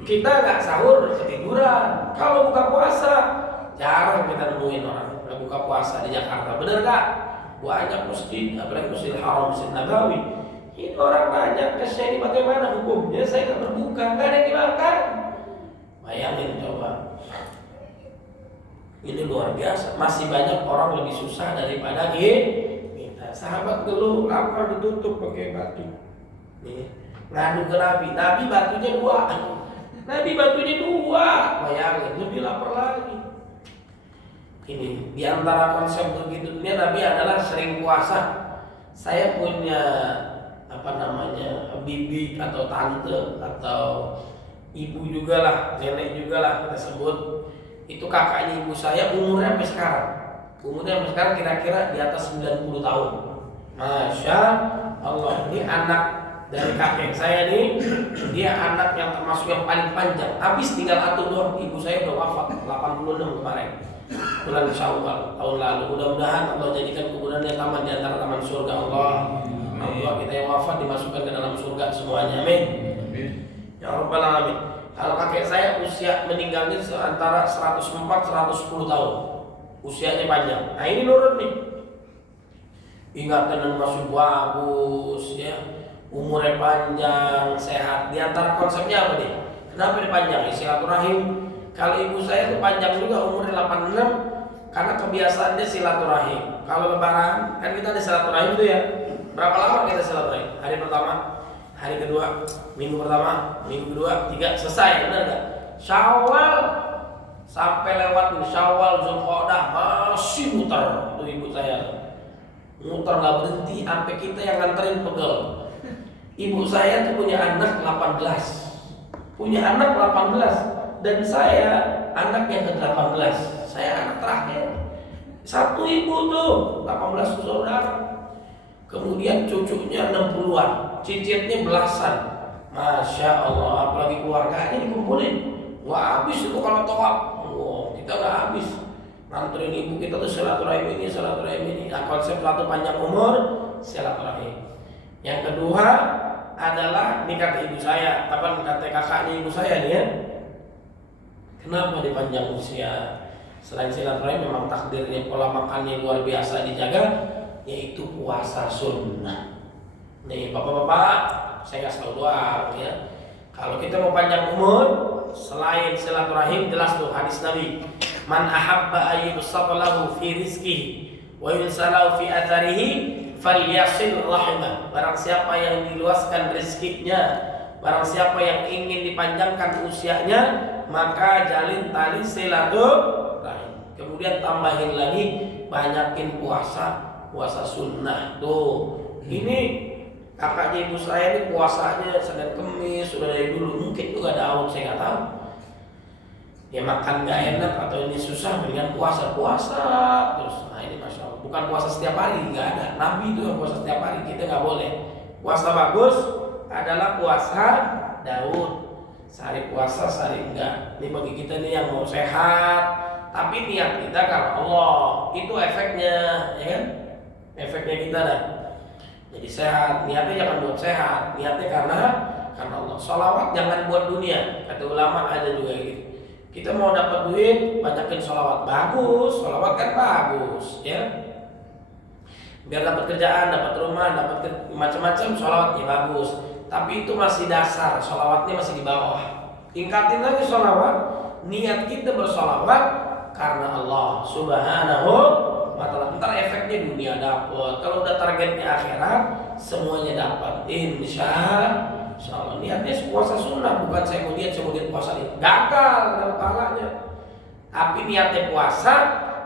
Kita nggak sahur, ketiduran. Kalau buka puasa, jarang kita nemuin orang nggak buka puasa di Jakarta. Bener nggak? Banyak masjid, apalagi Masjidil Haram, Masjid Nabawi. Ini orang nanya ke saya, ini bagaimana hukumnya? Saya nggak berbuka, nggak ada yang dimakan. Bayangin coba. Ini luar biasa. Masih banyak orang lebih susah daripada kita. Sahabat geluh, lapar ditutup pakai batu. Nih, ngadu ke Nabi. Nabi batunya 2. Nabi batunya 2. bayangin, lebih lapar lagi. Ini di antara konsep begitunya Nabi adalah sering puasa. Saya punya bibi atau tante atau ibu juga lah, nenek juga lah kita sebut. Itu kakaknya ibu saya, umurnya sampai sekarang kira-kira di atas 90 tahun. Masya Allah, ini anak dari kakek saya nih, dia anak yang termasuk yang paling panjang. Habis tinggal satu doang, ibu saya udah wafat 86 kemarin, bulan Syawal tahun lalu. Mudah-mudahan Allah jadikan kuburannya taman di antara taman surga Allah. Allah kita yang wafat dimasukkan ke dalam surga semuanya, amin. Ya Rabbal Alamin. Kalau kakek saya usia meninggalnya antara 104-110 tahun, usianya panjang. Nah ini nurut nih, ingatan masih bagus ya, umurnya panjang, sehat. Di antara konsepnya apa nih? Kenapa dipanjang? Silaturahim. Kalau ibu saya itu panjang juga, umurnya 86, karena kebiasaannya silaturahim. Kalau lebaran kan kita ada silaturahim tuh ya. Berapa lama kita silaturahim? Hari pertama, hari kedua, minggu pertama, minggu kedua, 3, selesai, benar nggak? Syawal sampai lewat Syawal, Zulqa'dah masih muter tuh ibu saya, muter nggak berhenti sampai kita yang nganterin pegel. Ibu saya tuh punya anak 18, dan saya anak yang ke-18. Saya anak terakhir. Satu ibu tuh 18 saudara. Kemudian cucunya 60-an, cicitnya belasan. Masya Allah, apalagi keluarganya dikumpulin. Nggak habis itu kalau tawaf. Wow, kita nggak habis. Nganterin ibu kita tuh silaturahim ini. Nah, konsep satu panjang umur, silaturahim. Yang kedua adalah, ini kata ibu saya, kata kakaknya ibu saya nih ya. Kenapa dipanjang usia? Selain silaturahim, memang takdirnya pola makannya luar biasa dijaga, yaitu puasa sunnah. Nih bapak-bapak, saya kasih tahu doang ya. Kalau kita mau panjang umur, selain silaturahim, jelas tuh hadis Nabi, man ahabba ayyubsata lahu fi rizqihi wa yunsalahu fi atharihi falyasil rahimah. Barang siapa yang diluaskan rezekinya, barang siapa yang ingin dipanjangkan usianya, maka jalin tali silaturahim. Kemudian tambahin lagi, banyakin puasa sunnah tuh. Ini kakaknya ibu saya ini puasanya Senin Kemis sudah dari dulu, mungkin juga daun, saya nggak tahu. Ya makan nggak enak atau ini susah, mendingan puasa terus. Nah ini masya Allah, bukan puasa setiap hari, nggak ada. Nabi itu yang puasa setiap hari, kita nggak boleh. Puasa bagus adalah puasa Daud, sehari puasa sehari enggak. Ini bagi kita nih yang mau sehat, tapi niat kita karena Allah, itu efeknya, ya kan? Efeknya kita dah jadi sehat. Niatnya jangan buat sehat, niatnya karena Allah. Sholawat jangan buat dunia, kata ulama ada juga gitu. Kita mau dapat duit, banyakin sholawat, bagus, sholawat kan bagus ya, biar dapat kerjaan, dapat rumah, dapat macam-macam, sholawatnya bagus. Tapi itu masih dasar, sholawatnya masih di bawah. Tingkatin lagi sholawat, niat kita bersholawat karena Allah Subhanahu wa ta'ala. Ntar efeknya dunia dapat. Kalau udah targetnya akhirat, semuanya dapat. Insya Allah. Niatnya puasa sunnah, bukan saya mau diet puasa ini. Gagal dalam pahalanya. Tapi niatnya puasa,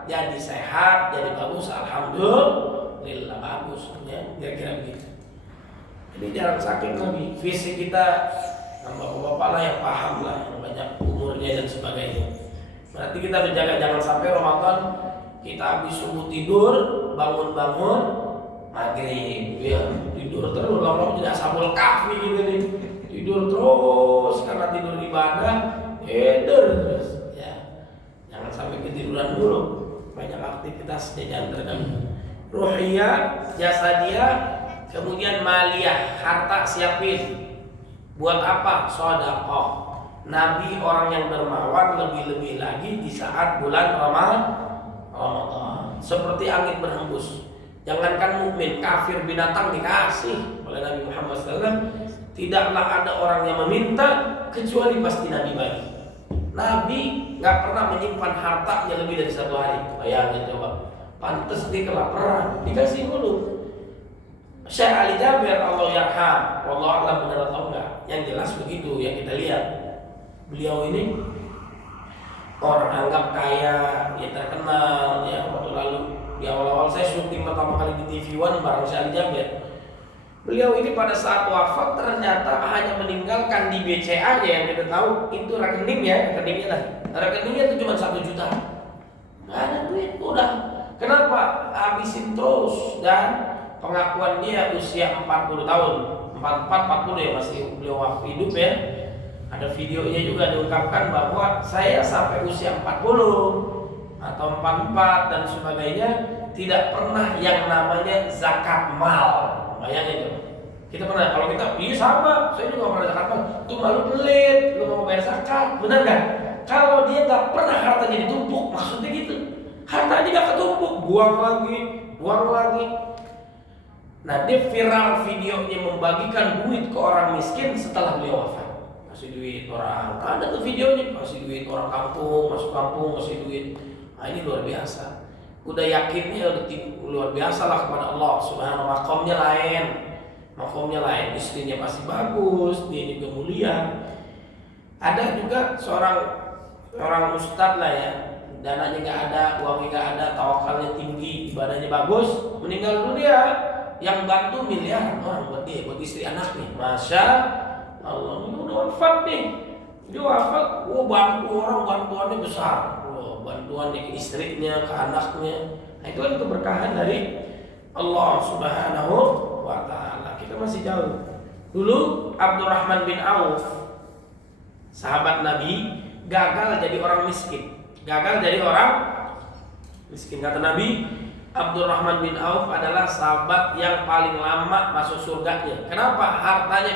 jadi sehat, jadi bagus. Alhamdulillah bagus. Ya, kira-kira begitu. Ini jarang sakit Nabi. Fisik kita, bapak-bapak lah yang paham lah, yang banyak umurnya dan sebagainya. Berarti kita menjaga jangan sampai Ramadan kita habis subuh tidur, bangun-bangun maghrib, ya tidur terus, lama-lama jadi ashabul kahfi gitu nih, tidur terus karena tidur ibadah, tidur terus, ya jangan sampai ketiduran dulu, banyak aktivitasnya jangan terganggu. Ruhiyah, jasadiyah, kemudian maliyah, harta siapin, buat apa? Shadaqah. Nabi orang yang dermawan, lebih-lebih lagi di saat bulan Ramadan. Seperti angin berhembus. Jangankan mukmin, kafir, binatang dikasih oleh Nabi Muhammad SAW. Tidaklah ada orang yang meminta kecuali pasti Nabi bagi. Nabi nggak pernah menyimpan hartanya lebih dari 1 hari. Bayangin coba. Pantes dia kelaparan, dikasih dulu. Syekh Ali Jabir Allah yarham, wallahu a'lam benar atau enggak. Yang jelas begitu yang kita lihat. Beliau ini orang anggap kaya, ya terkenal, ya waktu lalu di awal-awal saya syuting pertama kali di TV One bareng si Ali Jaber. Beliau ini pada saat wafat ternyata hanya meninggalkan di BCA yang kita tahu itu rekeningnya itu cuma 1 juta. Nggak ada duit, udah. Kenapa? Habisin terus. Dan pengakuan dia usia 40 tahun, 40 ya, masih beliau waktu hidup ya. Ada videonya juga diungkapkan bahwa saya sampai usia 40 atau 44 dan sebagainya tidak pernah yang namanya zakat mal. Bayangin itu. Kita pernah, kalau kita, iya sama, saya juga pernah zakat mal. Tuh malu pelit, lu mau bayar zakat, benar nggak? Kalau dia nggak pernah hartanya ditumpuk, maksudnya gitu. Hartanya nggak ketumpuk, buang lagi. Nah, dia viral videonya membagikan duit ke orang miskin setelah beliau wafat. Kasih duit orang, ada tuh videonya, kasih duit orang kampung, masuk kampung, kasih duit. Nah, ini luar biasa. Udah yakinnya udah luar biasa lah kepada Allah Subhanahu wa ta'ala. Makomnya lain, istrinya pasti bagus, dia juga mulia. Ada juga seorang ustadz lah ya, dananya nggak ada, uangnya nggak ada, tawakalnya tinggi, ibadahnya bagus, meninggal dunia, yang bantu miliar, buat dia, buat istri anaknya. Masya Allah, ini udah wafat nih, dia wafat, bantu orang, bantuannya besar, bantuannya ke istrinya, ke anaknya. Nah, itu kan keberkahan dari Allah Subhanahu wa ta'ala. Kita masih jauh. Dulu Abdurrahman bin Auf, sahabat Nabi, gagal jadi orang miskin. Kata Nabi, Abdurrahman bin Auf adalah sahabat yang paling lama masuk surganya. Kenapa? Hartanya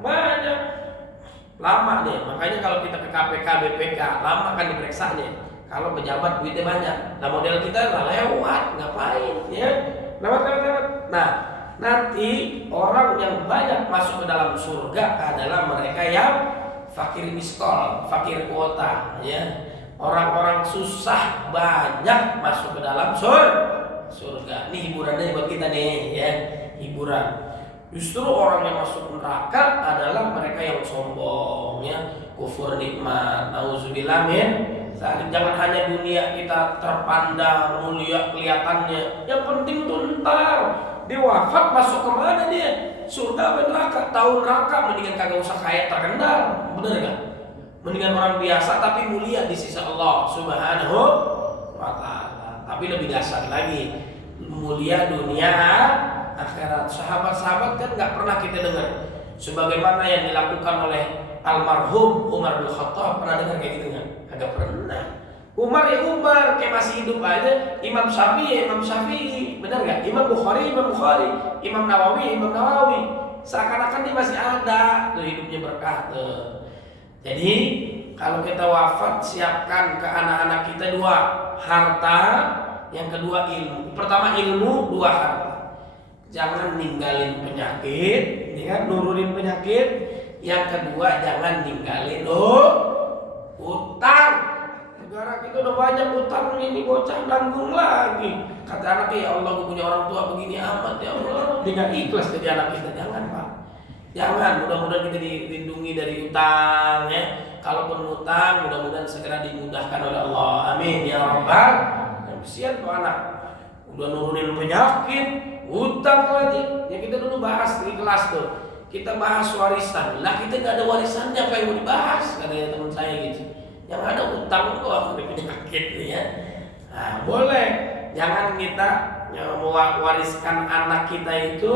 banyak. Lama nih. Makanya kalau kita ke KPK, BPK, lama kan diperiksanya. Kalau pejabat duitnya banyak. Nah, model kita lewat, ngapain ya? Lewat. Nah, nanti orang yang banyak masuk ke dalam surga adalah mereka yang fakir miskol, fakir kuota ya. Orang-orang susah banyak masuk ke dalam surga. Ini hiburannya buat kita nih ya, hiburan. Justru orang yang masuk neraka adalah mereka yang sombong ya, kufur nikmat. Nauzubillah min dzalik. Jangan hanya dunia kita terpandang mulia kelihatannya. Yang penting tuh ntar dia wafat masuk kemana dia? Surga apa neraka? Tahu neraka mendingan kagak usah kaya terkenal, bener gak? Mendingan orang biasa tapi mulia di sisi Allah Subhanahu wa ta'ala. Tapi lebih dahsyat lagi, mulia dunia akhirat. Sahabat-sahabat kan nggak pernah kita dengar sebagaimana yang dilakukan oleh almarhum Umar bin Khattab. Pernah dengar kayak gitu nggak? Agak pernah. Umar kayak masih hidup aja. Imam Syafi'i, benar nggak? Imam Bukhari, Imam Nawawi. Seakan-akan dia masih ada, tuh hidupnya berkah tuh. Jadi kalau kita wafat, siapkan ke anak-anak kita 2 harta, yang kedua ilmu. Pertama ilmu, 2 harta. Jangan ninggalin penyakit, nurunin penyakit. Yang kedua jangan ninggalin utang. Negara kita udah banyak utang, ini bocah nanggung lagi. Kata anaknya, ya Allah, gue punya orang tua begini amat, ya Allah. Dia gak ikhlas jadi anak kita. Jangan Pak, jangan. Mudah-mudahan kita dilindungi dari utang ya. Kalaupun utang, mudah-mudahan segera dimudahkan oleh Allah. Amin ya Rabbal. Kasihan tuh anak, udah nurunin penyakit, utang lagi. Ya kita dulu bahas di kelas tuh, kita bahas warisan. Lah kita nggak ada warisannya, apa yang mau dibahas? Katanya teman saya gitu. Yang ada utang tuh ada penyakit ya. Nah, boleh. Jangan kita mewariskan anak kita itu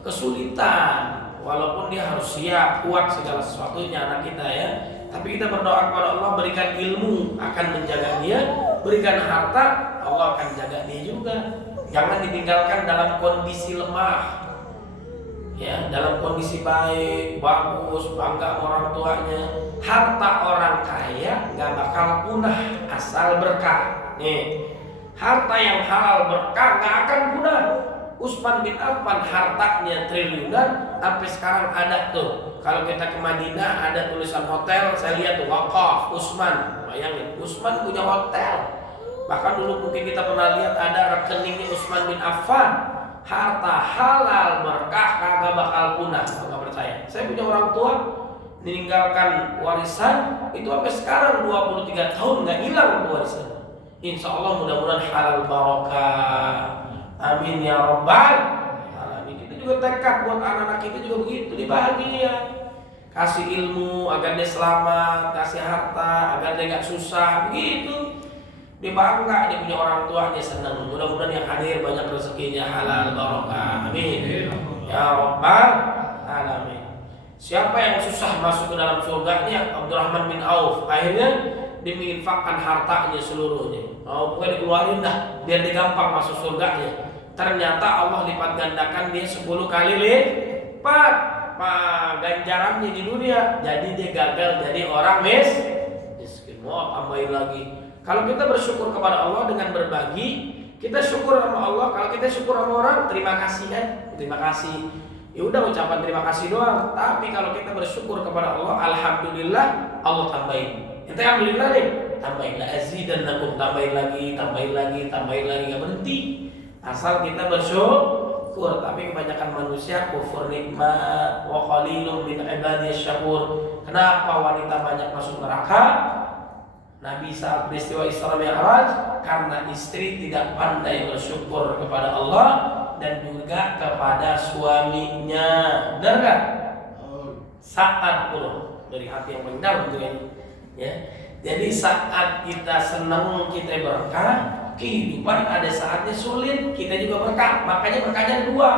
kesulitan. Walaupun dia harus siap, kuat segala sesuatunya anak kita ya. Tapi kita berdoa kepada Allah, berikan ilmu akan menjaga dia, berikan harta, Allah akan jaga dia juga. Jangan ditinggalkan dalam kondisi lemah. Ya, dalam kondisi baik, bagus, bangga orang tuanya. Harta orang kaya nggak bakal punah asal berkah. Nih, harta yang halal berkah nggak akan punah. Utsman bin Affan hartanya triliunan, sampai sekarang ada tuh. Kalau kita ke Madinah ada tulisan hotel, saya lihat tuh wakaf Utsman. Bayangin, Utsman punya hotel. Bahkan dulu mungkin kita pernah lihat ada rekeningnya Utsman bin Affan. Harta halal berkah kagak bakal punah. Nggak percaya? Saya punya orang tua meninggalkan warisan itu sampai sekarang 23 tahun nggak hilang warisan. Insya Allah mudah-mudahan halal barokah. Amin ya rabbal alamin. Kita juga tekad buat anak-anak kita juga begitu, dibahagia. Kasih ilmu agar dia selamat, kasih harta agar dia nggak susah, begitu. Dia bangga dia punya orang tua, dia senang. Mudah-mudahan yang hadir banyak rezekinya halal barokah. Amin ya rabbal alamin. Siapa yang susah masuk ke dalam surganya? Abdurrahman bin Auf. Akhirnya dia menginfakkan hartanya seluruhnya. Pokoknya dikeluarin dah biar dia gampang masuk surganya. Ternyata Allah lipat gandakan dia 10 kali lipat ganjarannya di dunia. Jadi dia gagal jadi orang miskin. Mau tambahin lagi. Kalau kita bersyukur kepada Allah dengan berbagi, kita syukur sama Allah. Kalau kita syukur sama orang, terima kasih kan? Terima kasih. Ya udah ucapan terima kasih doang. Tapi kalau kita bersyukur kepada Allah, alhamdulillah, Allah tambahin. Kita alhamdulillah nih, tambahin la azidannakum, tambahin lagi, nggak berhenti. Asal kita bersyukur. Tapi kebanyakan manusia kufur nikmat, wa qalilun min ibadiyasy syakur. Kenapa wanita banyak masuk neraka? Nabi saat peristiwa Isra Mi'raj, karena istri tidak pandai bersyukur kepada Allah dan juga kepada suaminya. Benar kan? Saat puluh dari hati yang paling dalam tuh ya. Jadi saat kita senang, kita berkah, kehidupan ada saatnya sulit, kita juga berkah. Makanya berkahnya dua.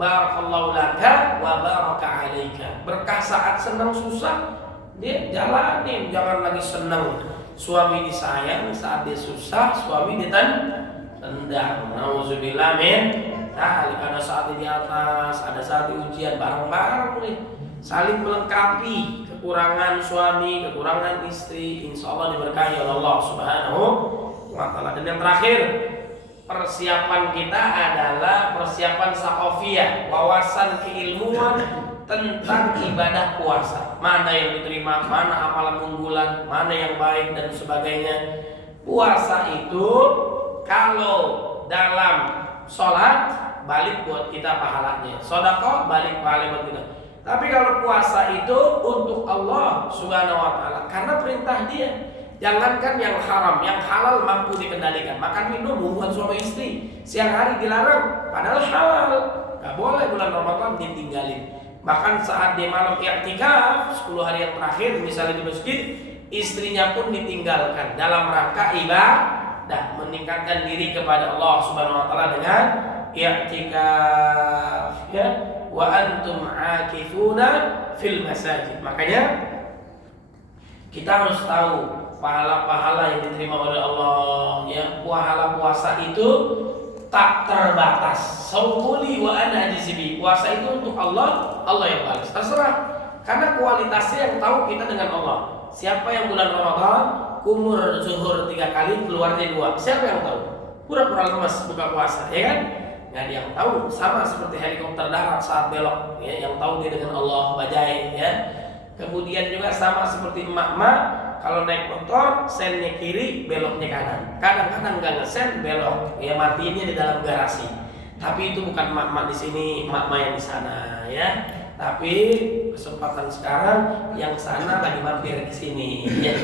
Barakallahu laka wa baraka alaika. Berkah saat senang susah, dia jalanin, jangan lagi senang. Suami disayang, saat dia susah, suami ditendang. Nauzubillah min. Ada saat di atas, ada saat di ujian, bareng-bareng nih, saling melengkapi kekurangan suami, kekurangan istri. Insya Allah diberkahi oleh Allah Subhanahu wa Ta'ala. Dan yang terakhir, persiapan kita adalah persiapan sakofiyah, wawasan keilmuan tentang ibadah puasa. Mana yang diterima, mana amalan unggulan, mana yang baik dan sebagainya. Puasa itu kalau dalam sholat balik buat kita pahalanya, sedekah balik pahala buat kita. Tapi kalau puasa itu untuk Allah Subhanahu wa Ta'ala, karena perintah Dia. Jangankan yang haram, yang halal mampu dikendalikan. Makan minum hubungan suami istri siang hari dilarang, padahal halal. Gak boleh bulan Ramadan ditinggalin. Bahkan saat dia malam i'tikaf 10 hari yang terakhir misalnya di masjid, istrinya pun ditinggalkan dalam rangka ibadah, meningkatkan diri kepada Allah Subhanahu wa Ta'ala dengan i'tikaf ya. Wa antum aakifuna fil masajid. Makanya kita harus tahu pahala-pahala yang diterima oleh Allah ya. Pahala puasa itu tak terbatas. Saumuli wa ana ajzibi. Puasa itu untuk Allah, Allah yang balas. Terserah. Karena kualitasnya yang tahu kita dengan Allah. Siapa yang bulan Ramadan kumur zuhur 3 kali, keluarnya 2. Siapa yang tahu? Pura-pura lemas buka puasa, ya kan? Nggak ada yang tahu. Sama seperti helikopter darat saat belok, ya. Yang tahu dia dengan Allah, bajai, ya. Kemudian juga sama seperti emak-emak, kalau naik motor sennya kiri, beloknya kanan. Kadang-kadang nggak ngesen, belok, ya matinya di dalam garasi. Tapi itu bukan emak-emak di sini, emak-emak yang di sana, ya. Tapi kesempatan sekarang yang sana lagi mampir ke sini, ya.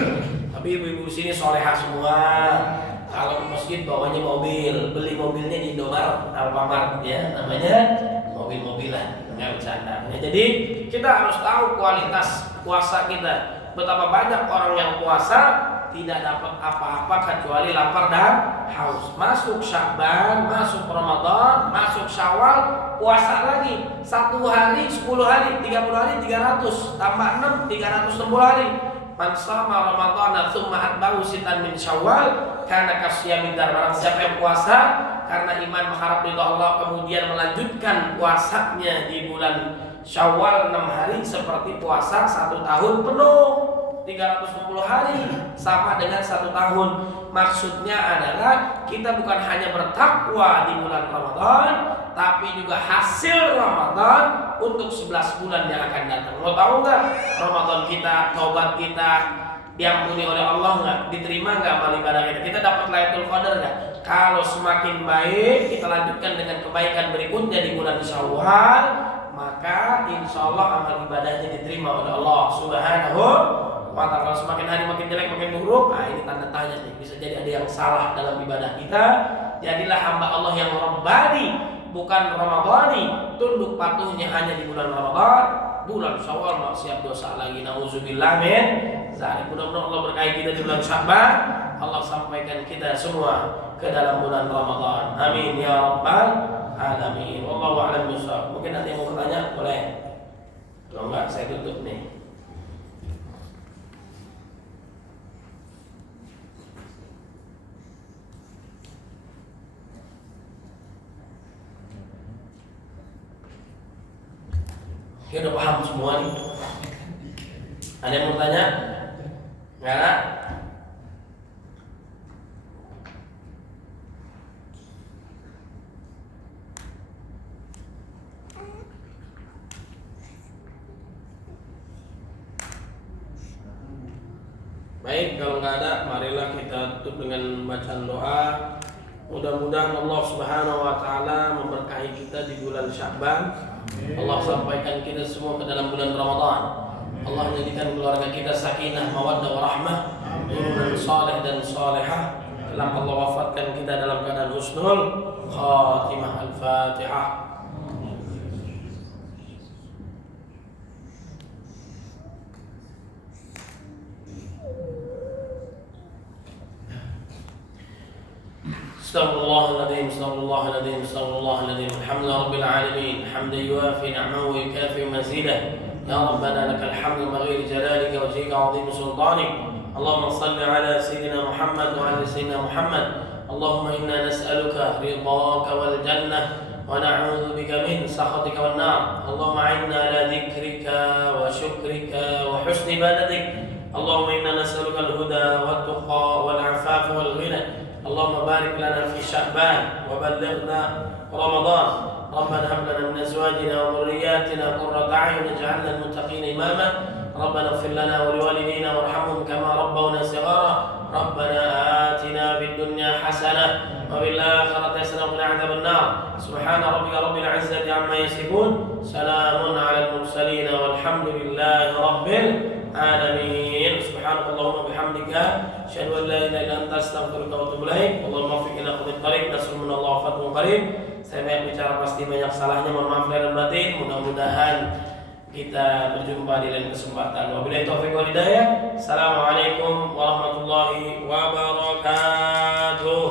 Tapi ibu-ibu sini soleha semua. Kalau ke masjid bawanya mobil, beli mobilnya di Indomaret, Alfamart, ya, namanya mobil-mobilan, nggak bercanda. Ya, jadi kita harus tahu kualitas puasa kita. Betapa banyak orang yang puasa tidak dapat apa-apa kecuali lapar dan haus. Masuk Sya'ban, masuk Ramadan, masuk Syawal, puasa lagi 1 hari, 10 hari, 30 hari, 300, tambah 6, 360 hari. Man shama Ramadhana tsumma atba'ahu sittan min Syawal kana kasyamid dar. Siapa yang puasa karena iman mengharap ridha Allah kemudian melanjutkan puasanya di bulan Syawal 6 hari seperti puasa 1 tahun penuh. 360 hari sama dengan 1 tahun. Maksudnya adalah kita bukan hanya bertakwa di bulan Ramadan, tapi juga hasil Ramadan untuk 11 bulan yang akan datang. Mau tahu nggak Ramadan kita, taubat kita diampuni oleh Allah nggak? Diterima nggak amal ibadah kita? Kita dapat Lailatul Qadar nggak? Kalau semakin baik kita lanjutkan dengan kebaikan berikutnya di bulan Syawal, maka insya Allah amal ibadahnya diterima oleh Allah Subhanahu wa ta'ala. Kalau semakin hari makin jelek, makin buruk, ini tanda tanya nih. Bisa jadi ada yang salah dalam ibadah kita. Jadilah hamba Allah yang Rabbani, bukan Ramadhani. Tunduk patuhnya hanya di bulan Ramadan, bulan Syawal maksiat dosa lagi. Nauzubillah min zalik. Mudah-mudahan Allah berkahi kita di bulan Sya'ban. Allah sampaikan kita semua ke dalam bulan Ramadan. Amin ya rabbal alamin. Wallahu a'lam bishawab. Mungkin ada yang mau bertanya, boleh. Kalau enggak saya tutup nih. Ya udah paham semua nih. Ada yang mau tanya? Enggak ada? Baik, kalau nggak ada, marilah kita tutup dengan bacaan doa. Mudah-mudahan Allah Subhanahu wa ta'ala memberkahi kita di bulan Sya'ban. Allah sampaikan kita semua ke dalam bulan Ramadan. Allah menjadikan keluarga kita sakinah, mawaddah, warahmah, turunan saleh dan salehah. Telah Allah wafatkan kita dalam keadaan husnul khatimah. Al-Fatihah. Astagfirullahaladzim, astagfirullahaladzim, astagfirullahaladzim. Alhamdulillahirabbil alamin. Hamdan yuafi ni'amahu wa yukafi mazidah. Ya Rabbana lakal hamdu ma ghairi jalalika wa wajhika 'azim sultanik. Allahumma shalli ala sayyidina Muhammad wa ala sayyidina Muhammad. Allahumma inna nas'aluka ridhaka wal jannah wa na'udzu bika min sakhatika wan nar. Allahumma 'inna ala dzikrika wa syukrika wa husni ibadatik. Allahumma inna nas'aluka al-huda wat tuqa wal 'afafa wal ghina. اللهم بارك لنا في شعبان وبلغنا رمضان. ربنا هب لنا من ازواجنا وذرياتنا قرة اعين واجعلنا للمتقين اماما. ربنا اغفر لنا ولوالدينا وارحمهم كما ربونا صغارا. ربنا آتنا في الدنيا حسنة وفي الآخرة حسنة وقنا عذاب النار. سبحان ربك رب العزة عما يصفون. سلام على المرسلين والحمد لله رب العالمين. سبحانك اللهم وبحمدك أشهد أن لا إله إلا أنت أستغفرك وأتوب إليك. اللهم وفق إلى خير الطريق. نصر من الله وفتح قريب. Saya banyak bicara, pasti banyak salahnya, mohon maaf lahir dan batin. Mudah-mudahan kita berjumpa di lain kesempatan. Wabillahi taufiq wal hidayah. Assalamualaikum warahmatullahi wabarakatuh.